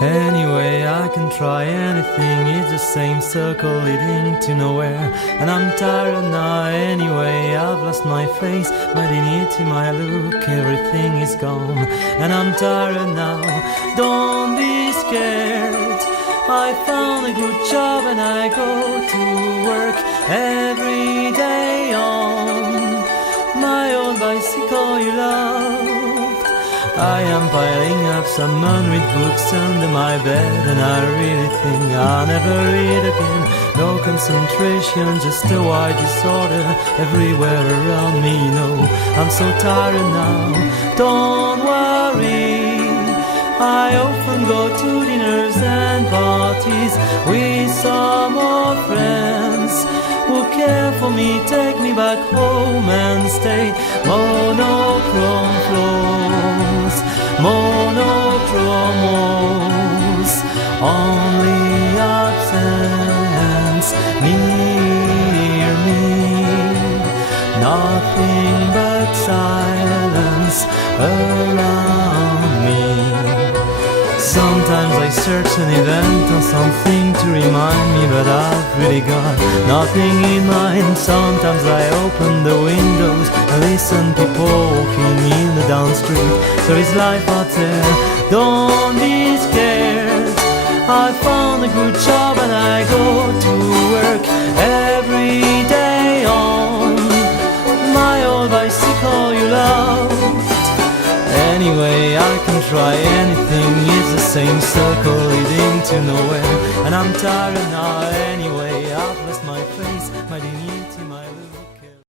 Anyway, I can try anything, it's the same circle leading to nowhere. And I'm tired now anyway, I've lost my face, my dignity, my look, everything is gone. And I'm tired now, don't be scared. I found a good job and I go to work every day on my old bicycle you loved. I am piling up some unread books under my bed, and I really think I'll never read again. No concentration, just a wide disorder everywhere around me, you know. I'm so tired now, don't worry. I often go to dinners and parties with some old friends who care for me, take me back home and stay. Monochrome floors, monochrome walls, only absence near me. Nothing but silence around me. Sometimes I search an event or something to remind me, but I've really got nothing in mind. Sometimes I open the windows and listen people walking in the down street. There is life out there, don't be scared. I found a good job and I go to work every day on my old bicycle you loved. Anyway, I can try anything, it's the same circle leading to nowhere. And I'm tired now anyway, I've lost my face, my dignity, my look.